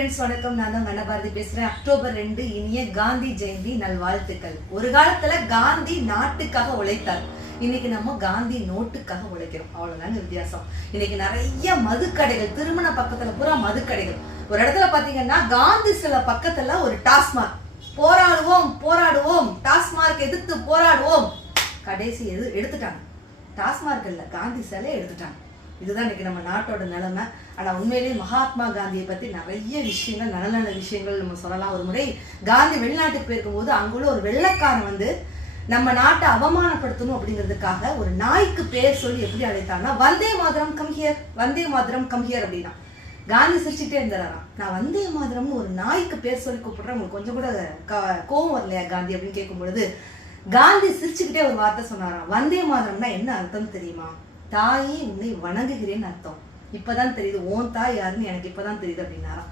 வணக்கம். நான் தான் கண்ணபாரதி பேசுறேன். அக்டோபர் 2 இனிய காந்தி ஜெயந்தி நல்வாழ்த்துக்கள். ஒரு காலத்துல காந்தி நாட்டுக்காக உழைத்தார். இன்னைக்கு நம்ம காந்தி நோட்டுக்காக உழைக்கிறோம். அவ்வளவுதாங்க வித்தியாசம். இன்னைக்கு நிறைய மதுக்கடைகள், திருமண பக்கத்துல பூரா மதுக்கடைகள். ஒரு இடத்துல பாத்தீங்கன்னா காந்தி சில பக்கத்துல ஒரு டாஸ்மாக். போராடுவோம் டாஸ்மார்க் எதிர்த்து போராடுவோம். கடைசி எடுத்துட்டாங்க. டாஸ்மார்க் இல்ல, காந்தி சிலை எடுத்துட்டாங்க. இதுதான் இன்னைக்கு நம்ம நாட்டோட நிலைமை. ஆனா உண்மையிலேயே மகாத்மா காந்தியை பத்தி நிறைய விஷயங்கள், நல்ல நல்ல விஷயங்கள் நம்ம சொல்லலாம். ஒரு முறை காந்தி வெளிநாட்டுக்கு போயிருக்கும் போது அங்குள்ள ஒரு வெள்ளைக்காரன் நம்ம நாட்டை அவமானப்படுத்தணும் அப்படிங்கிறதுக்காக ஒரு நாய்க்கு பேர் சொல்லி எப்படி அழைத்தாங்கன்னா, வந்தே மாதரம் கம்ஹியர், வந்தே மாதரம் கம்ஹியர் அப்படின்னா. காந்தி சிரிச்சுட்டே இருந்தாராம். நான் வந்தே மாதரம்னு ஒரு நாய்க்கு பேர் சொல்லி கூப்பிடுறேன், உங்களுக்கு கொஞ்சம் கூட கோவம் வரலையா காந்தி அப்படின்னு கேட்கும் பொழுது காந்தி சிரிச்சுக்கிட்டே ஒரு வார்த்தை சொன்னாராம். வந்தே மாதரம்னா என்ன அர்த்தம் தெரியுமா? தாயே உன்னை வணங்குகிறேன்னு அர்த்தம். இப்பதான் தெரியுது, ஓன் தாய் யாருன்னு எனக்கு இப்பதான் தெரியுது அப்படின்னாராம்.